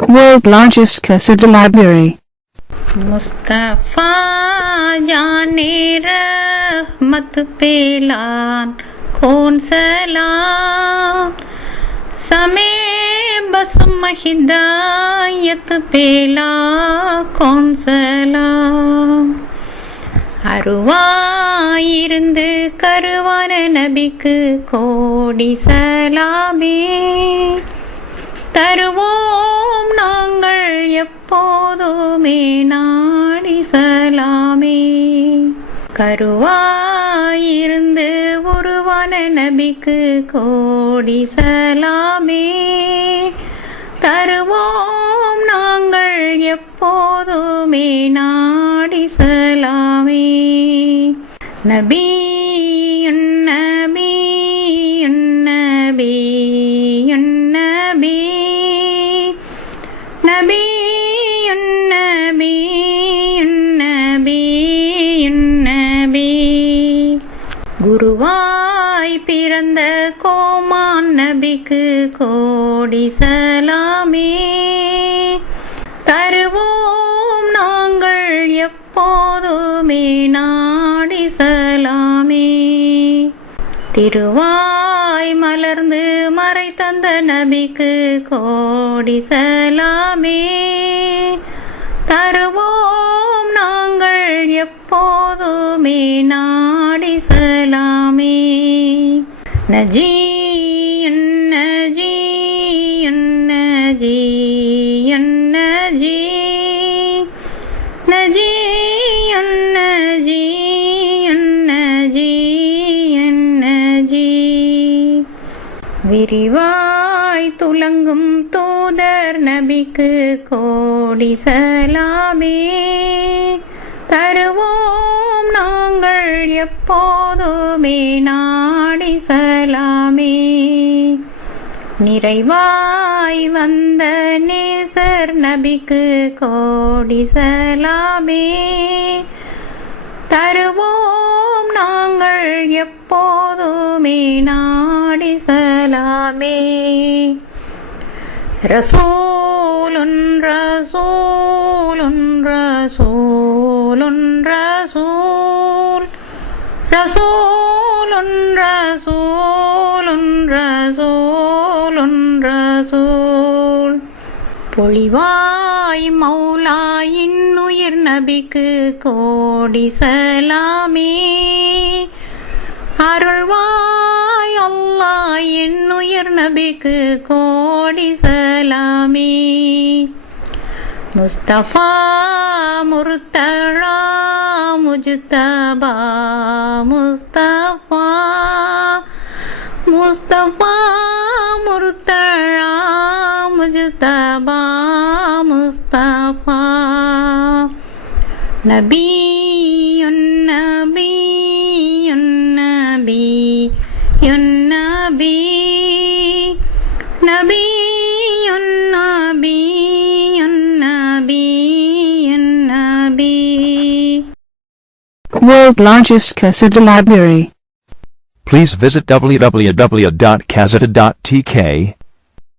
World largest cassette library. Mustafa जाने रहमत पेलान कौन सलाम समे बस हिदायत पेला कौन சலாம் அருவாயிருந்து கருவான நபிக்கு கோடி சலாமே தருவோம் நாங்கள் எப்போதுமே நாடி சலாமே கருவாயிருந்து உருவான நபிக்கு கோடி சலாமே தருவோம் நாங்கள் எப்போதுமே நாடி சலாமே நபியுன் நபியுன் நபியுன் நபி நபியுன் நபியுன் நபியுன் நபி குருவாய் பிறந்த கோமான் நபிக்கு கோடி சலாமே தருவோம் நாங்கள் எப்போதுமே நாடி சலாமே திருவாய் மலர்ந்து மறை தந்த நபிக்கு கோடி சலாமே தருவோம் நாங்கள் எப்போதுமே நாடி சலாமே நஜீயுன் நஜீயுன் நஜீயுன் நஜீ நஜீயுன் நஜீயுன் நஜீயுன் நஜீ விரிவாய் துலங்கும் தூதர் நபிக்கு கோடி சலாமே தருவோம் நாங்கள் எப்போதுமே நாடி சலாமே நிறைவாய் வந்த நேசர் நபிக்கு கோடி சலாமே தருவோம் நாங்கள் எப்போதுமே நாடி சலாமே ரசூலுன் ரசூலுன் ரசூலுன் ரசூல் ரசூலுன் ரசூலுன் ரசூலுன் ரசூல் பொழிவாய் மௌலாயின் உயிர் நபிக்கு கோடி சலாமே அருள்வாய் அல்லாஹ் என் உயிர் நபிக்கு கோடி சலாமே முஸ்தபா முர்தலா முஜ்தபா முஸ்தபா முஸ்தபா முர்தலா முஜ்தபா முஸ்தபா நபியுன் நபியுன் நபியுன் நபி நபியுன் நபியுன் நபியுன் நபி World largest cassette library. Please visit www.caseta.tk